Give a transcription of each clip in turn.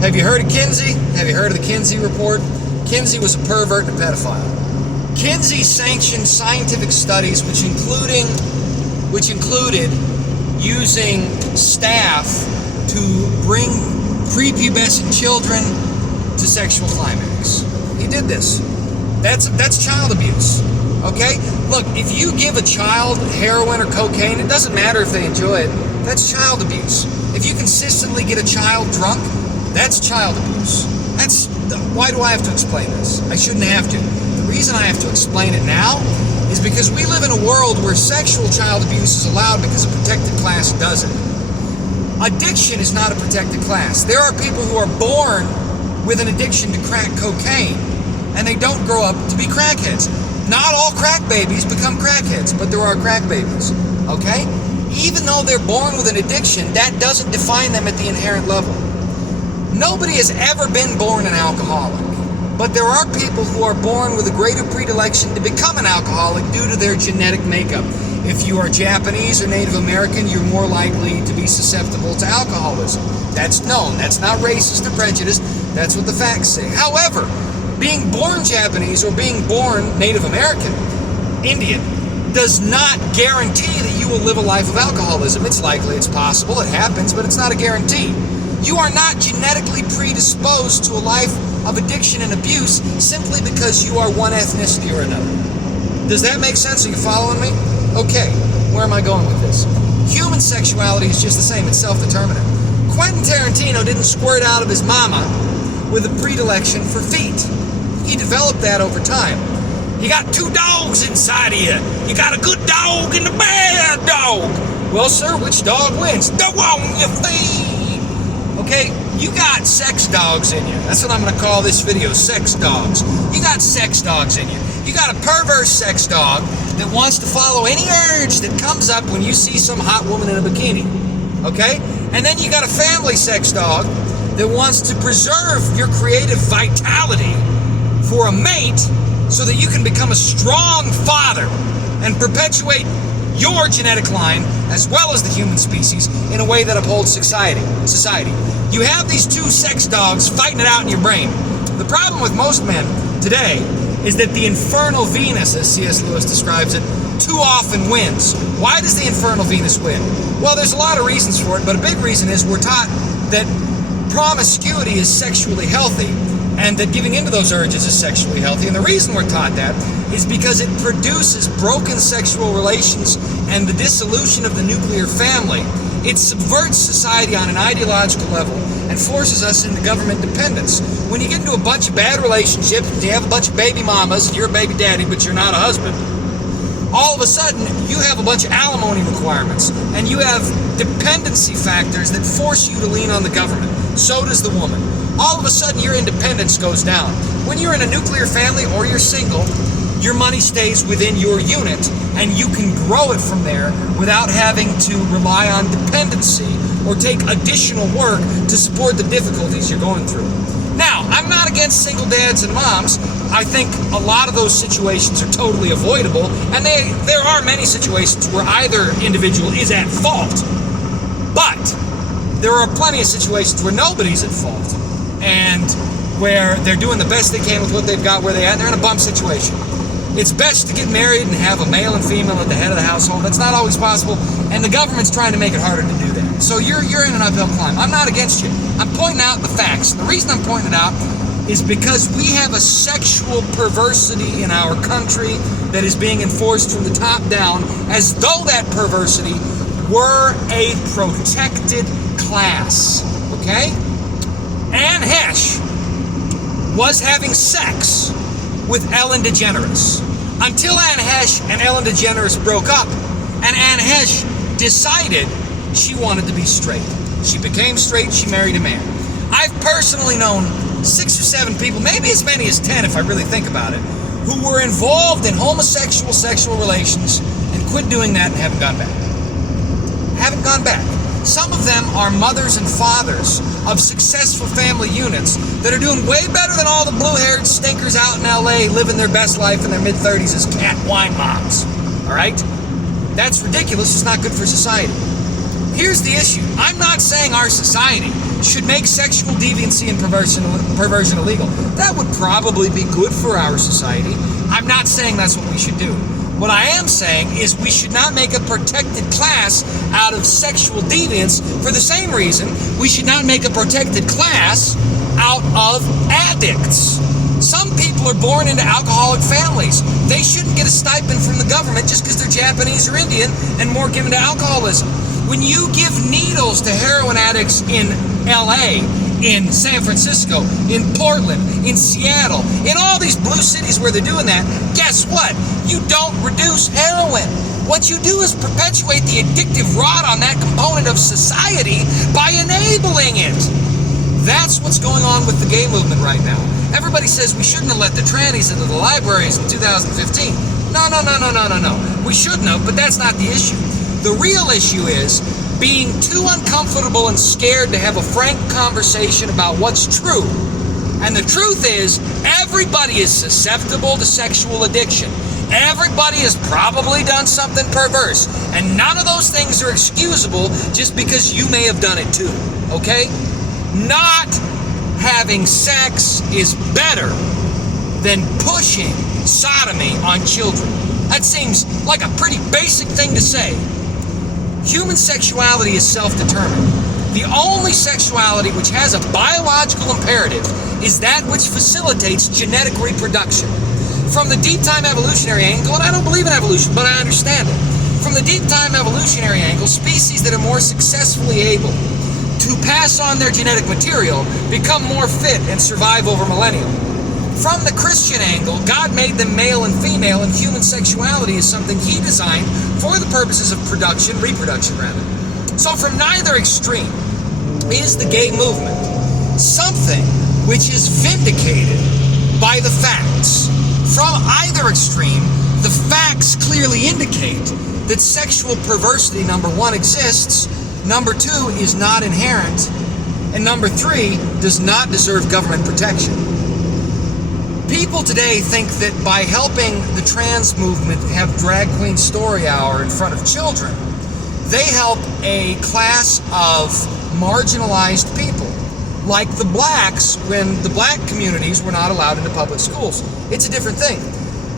Have you heard of Kinsey? Have you heard of the Kinsey report? Kinsey was a pervert and a pedophile. Kinsey sanctioned scientific studies which included using staff to bring prepubescent children to sexual climax. He did this. That's child abuse. Okay? Look, if you give a child heroin or cocaine, it doesn't matter if they enjoy it. That's child abuse. If you consistently get a child drunk, that's child abuse. Why do I have to explain this? I shouldn't have to. The reason I have to explain it now is because we live in a world where sexual child abuse is allowed because a protected class does it. Addiction is not a protected class. There are people who are born with an addiction to crack cocaine, and they don't grow up to be crackheads. Not all crack babies become crackheads, but there are crack babies, okay? Even though they're born with an addiction, that doesn't define them at the inherent level. Nobody has ever been born an alcoholic, but there are people who are born with a greater predilection to become an alcoholic due to their genetic makeup. If you are Japanese or Native American, you're more likely to be susceptible to alcoholism. That's known. That's not racist or prejudiced. That's what the facts say. However, being born Japanese or being born Native American, Indian, does not guarantee that you will live a life of alcoholism. It's likely, it's possible, it happens, but it's not a guarantee. You are not genetically predisposed to a life of addiction and abuse simply because you are one ethnicity or another. Does that make sense? Are you following me? Okay, where am I going with this? Human sexuality is just the same, it's self-determinate. Quentin Tarantino didn't squirt out of his mama with a predilection for feet. He developed that over time. You got two dogs inside of you. You got a good dog and a bad dog. Well, sir, which dog wins? The one you feed. Okay, you got sex dogs in you. That's what I'm going to call this video, sex dogs. You got sex dogs in you. You got a perverse sex dog that wants to follow any urge that comes up when you see some hot woman in a bikini. Okay? And then you got a family sex dog that wants to preserve your creative vitality for a mate so that you can become a strong father and perpetuate your genetic line as well as the human species in a way that upholds society. You have these two sex dogs fighting it out in your brain. The problem with most men today is that the infernal Venus, as C.S. Lewis describes it, too often wins. Why does the infernal Venus win? Well, there's a lot of reasons for it, but a big reason is we're taught that promiscuity is sexually healthy and that giving into those urges is sexually healthy. And the reason we're taught that is because it produces broken sexual relations and the dissolution of the nuclear family. It subverts society on an ideological level and forces us into government dependence. When you get into a bunch of bad relationships, you have a bunch of baby mamas, you're a baby daddy, but you're not a husband, all of a sudden you have a bunch of alimony requirements and you have dependency factors that force you to lean on the government. So does the woman. All of a sudden your independence goes down. When you're in a nuclear family or you're single, your money stays within your unit and you can grow it from there without having to rely on dependency or take additional work to support the difficulties you're going through. Now, I'm not against single dads and moms. I think a lot of those situations are totally avoidable, and there are many situations where either individual is at fault. But there are plenty of situations where nobody's at fault and where they're doing the best they can with what they've got where they're at, and they're in a bum situation. It's best to get married and have a male and female at the head of the household. That's not always possible, and the government's trying to make it harder to do that. So you're in an uphill climb. I'm not against you. I'm pointing out the facts. The reason I'm pointing it out is because we have a sexual perversity in our country that is being enforced from the top down as though that perversity were a protected class. Okay? Anne Hesh was having sex with Ellen DeGeneres until Anne Hesh and Ellen DeGeneres broke up, and Anne Hesh decided she wanted to be straight. She became straight, she married a man. I've personally known 6 or 7 people, maybe as many as 10 if I really think about it, who were involved in homosexual sexual relations and quit doing that and haven't gone back. Haven't gone back. Some of them are mothers and fathers of successful family units that are doing way better than all the blue-haired stinkers out in LA living their best life in their mid-30s as cat wine moms. All right? That's ridiculous. It's not good for society. Here's the issue. I'm not saying our society should make sexual deviancy and perversion illegal. That would probably be good for our society. I'm not saying that's what we should do. What I am saying is we should not make a protected class out of sexual deviance for the same reason we should not make a protected class out of addicts. Some people are born into alcoholic families. They shouldn't get a stipend from the government just because they're Japanese or Indian and more given to alcoholism. When you give needles to heroin addicts in LA, in San Francisco, in Portland, in Seattle, in all these blue cities where they're doing that, guess what? You don't reduce heroin. What you do is perpetuate the addictive rot on that component of society by enabling it. That's what's going on with the gay movement right now. Everybody says we shouldn't have let the trannies into the libraries in 2015. No. We shouldn't have, but that's not the issue. The real issue is being too uncomfortable and scared to have a frank conversation about what's true. And the truth is, everybody is susceptible to sexual addiction. Everybody has probably done something perverse. And none of those things are excusable just because you may have done it too. Okay? Not having sex is better than pushing sodomy on children. That seems like a pretty basic thing to say. Human sexuality is self-determined. The only sexuality which has a biological imperative is that which facilitates genetic reproduction. From the deep time evolutionary angle, and I don't believe in evolution, but I understand it. From the deep time evolutionary angle, species that are more successfully able to pass on their genetic material become more fit and survive over millennia. From the Christian angle, God made them male and female, and human sexuality is something He designed for the purposes of reproduction rather. So from neither extreme is the gay movement something which is vindicated by the facts. From either extreme, the facts clearly indicate that sexual perversity, number one, exists, number two, is not inherent, and number three, does not deserve government protection. People today think that by helping the trans movement have drag queen story hour in front of children, they help a class of marginalized people, like the blacks when the black communities were not allowed into public schools. It's a different thing.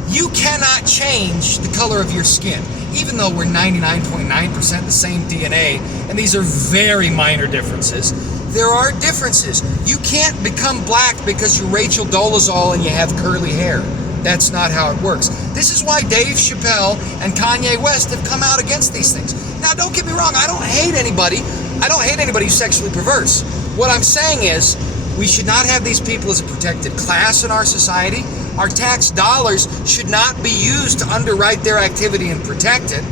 You cannot change the color of your skin, even though we're 99.9% the same DNA, and these are very minor differences. There are differences. You can't become black because you're Rachel Dolezal and you have curly hair. That's not how it works. This is why Dave Chappelle and Kanye West have come out against these things. Now, don't get me wrong. I don't hate anybody. I don't hate anybody who's sexually perverse. What I'm saying is we should not have these people as a protected class in our society. Our tax dollars should not be used to underwrite their activity and protect it.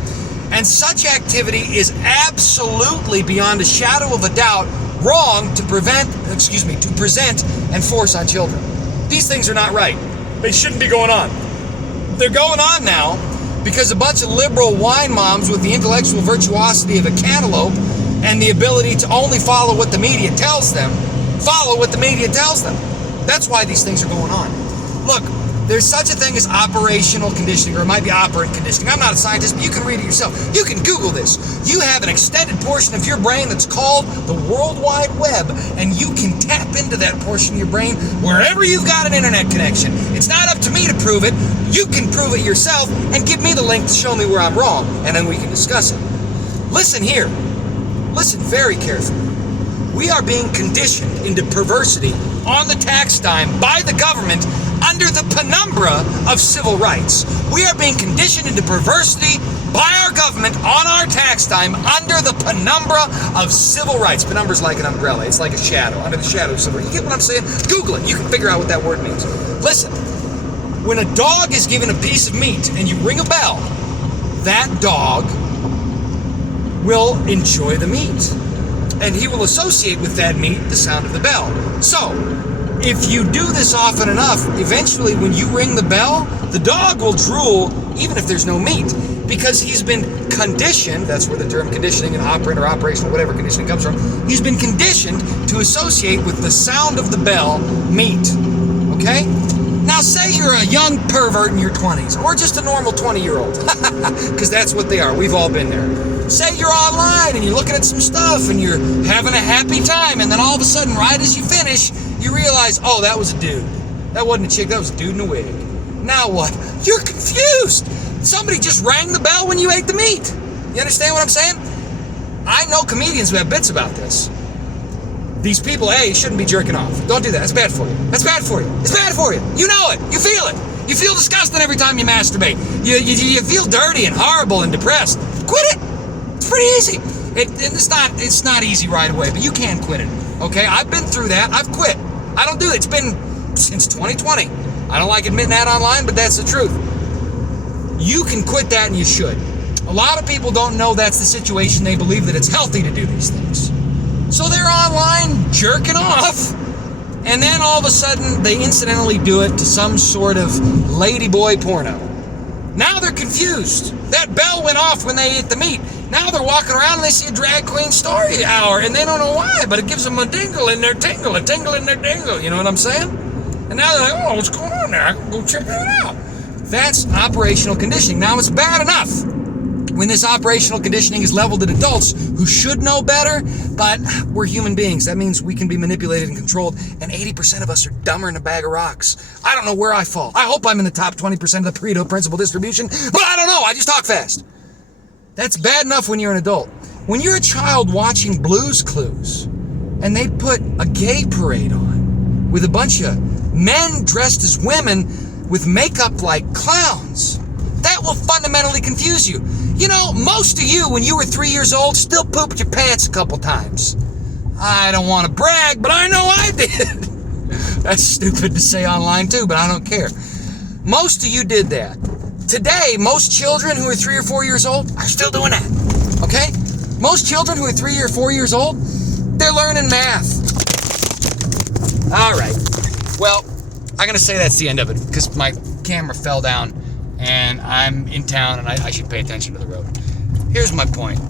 And such activity is absolutely, beyond a shadow of a doubt, wrong to present and force on children. These things are not right. They shouldn't be going on. They're going on now because a bunch of liberal wine moms with the intellectual virtuosity of a cantaloupe and the ability to only follow what the media tells them, That's why these things are going on. Look, there's such a thing as operational conditioning, or it might be operant conditioning. I'm not a scientist, but you can read it yourself. You can Google this. You have an extended portion of your brain that's called the World Wide Web, and you can tap into that portion of your brain wherever you've got an internet connection. It's not up to me to prove it. You can prove it yourself and give me the link to show me where I'm wrong, and then we can discuss it. Listen here. Listen very carefully. We are being conditioned into perversity on the tax dime by the government under the penumbra of civil rights. We are being conditioned into perversity by our government on our tax dime under the penumbra of civil rights. Penumbra's like an umbrella. It's like a shadow, under the shadow of civil rights. You get what I'm saying? Google it. You can figure out what that word means. Listen, when a dog is given a piece of meat and you ring a bell, that dog will enjoy the meat. And he will associate with that meat the sound of the bell. So, if you do this often enough, eventually when you ring the bell, the dog will drool even if there's no meat, because he's been conditioned, that's where the term conditioning and operant or operational, whatever conditioning comes from, he's been conditioned to associate with the sound of the bell meat, okay? Now say you're a young pervert in your 20s, or just a normal 20-year-old, because that's what they are, we've all been there. Say you're online and you're looking at some stuff and you're having a happy time, and then all of a sudden, right as you finish, you realize, oh, that was a dude. That wasn't a chick, that was a dude in a wig. Now what? You're confused. Somebody just rang the bell when you ate the meat. You understand what I'm saying? I know comedians who have bits about this. These people, hey, you shouldn't be jerking off. Don't do that. It's bad for you. That's bad for you. It's bad for you. You know it. You feel it. You feel disgusting every time you masturbate. You feel dirty and horrible and depressed. Quit it. It's pretty easy. It's not easy right away, but you can quit it. Okay? I've been through that. I've quit. I don't do it. It's been since 2020. I don't like admitting that online, but that's the truth. You can quit that, and you should. A lot of people don't know that's the situation. They believe that it's healthy to do these things. So they're online jerking off, and then all of a sudden they incidentally do it to some sort of ladyboy porno. Now they're confused. That bell went off when they ate the meat. Now they're walking around and they see a drag queen story hour, and they don't know why, but it gives them a dingle in their tingle, a tingle in their dingle. You know what I'm saying? And now they're like, oh, what's going on there? I can go check that out. That's operational conditioning. Now, it's bad enough when this operational conditioning is leveled at adults who should know better, but we're human beings. That means we can be manipulated and controlled, and 80% of us are dumber than a bag of rocks. I don't know where I fall. I hope I'm in the top 20% of the Pareto principle distribution, but I don't know. I just talk fast. That's bad enough when you're an adult. When you're a child watching Blue's Clues, and they put a gay parade on with a bunch of men dressed as women with makeup like clowns, that will fundamentally confuse you. You know, most of you, when you were 3 years old, still pooped your pants a couple times. I don't want to brag, but I know I did. That's stupid to say online too, but I don't care. Most of you did that. Today, most children who are 3 or 4 years old are still doing that. Okay? Most children who are 3 or 4 years old, they're learning math. All right. Well, I'm going to say that's the end of it because my camera fell down and I'm in town and I should pay attention to the road. Here's my point.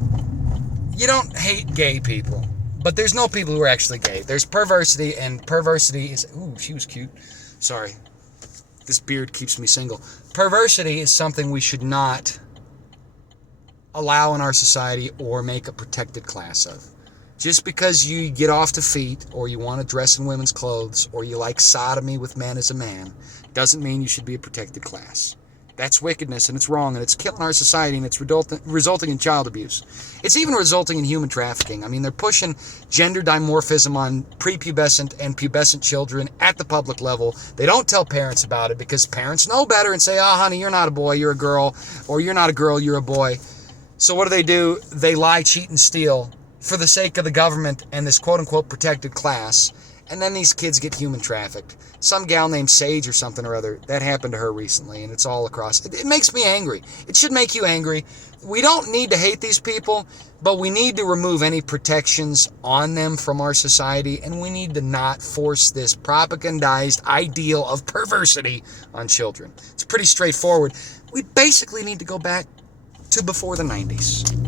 You don't hate gay people, but there's no people who are actually gay. There's perversity, and perversity is... Ooh, she was cute. Sorry. This beard keeps me single. Perversity is something we should not allow in our society or make a protected class of. Just because you get off the feet, or you want to dress in women's clothes, or you like sodomy with men as a man, doesn't mean you should be a protected class. That's wickedness, and it's wrong, and it's killing our society, and it's resulting in child abuse. It's even resulting in human trafficking. I mean, they're pushing gender dimorphism on prepubescent and pubescent children at the public level. They don't tell parents about it because parents know better and say, oh, honey, you're not a boy, you're a girl, or you're not a girl, you're a boy. So what do? They lie, cheat, and steal for the sake of the government and this quote-unquote protected class, and then these kids get human trafficked. Some gal named Sage or something or other, that happened to her recently, and it's all across. It makes me angry. It should make you angry. We don't need to hate these people, but we need to remove any protections on them from our society, and we need to not force this propagandized ideal of perversity on children. It's pretty straightforward. We basically need to go back to before the 90s.